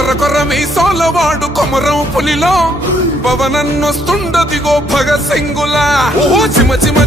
కొర్ర కొర్ర మీ సోలవాడు కొమరం పులిలో. పవనన్నొస్తుండదిగో భగ సింగులా. ఓ చిమ చిమ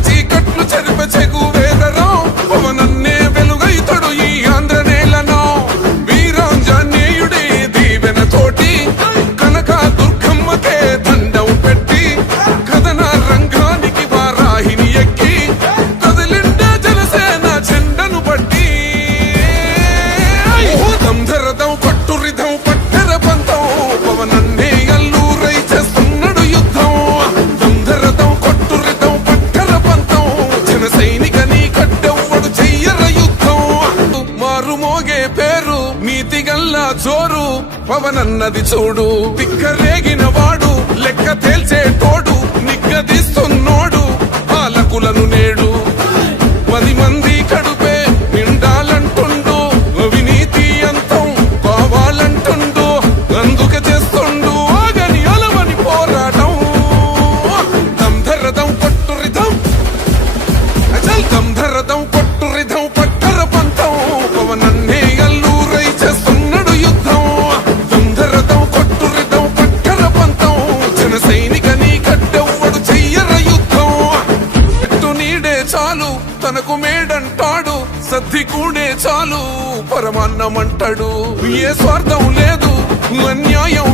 పేరు నీతి గల్లా జోరు పవనన్నది చూడు తిక్కరేగిన వాడు లెక్క తేల్చేటోడు నిగ్గదిస్తున్నోడు పాలకులను నేడు. పది మంది కడుపే నిండాలంటుండు అవినీతి అంతం కావాలంటుండు అందుకే చేస్తుండు ఆగని అలవని పోరాటం. దంధరదం కొట్టు రిధం అచల్ దంధరదం కొట్టు తనకు మేడంటాడు సద్ది కూడే చాలు పరమాన్నమంటాడు. ఏ స్వార్థం లేదు అన్యాయం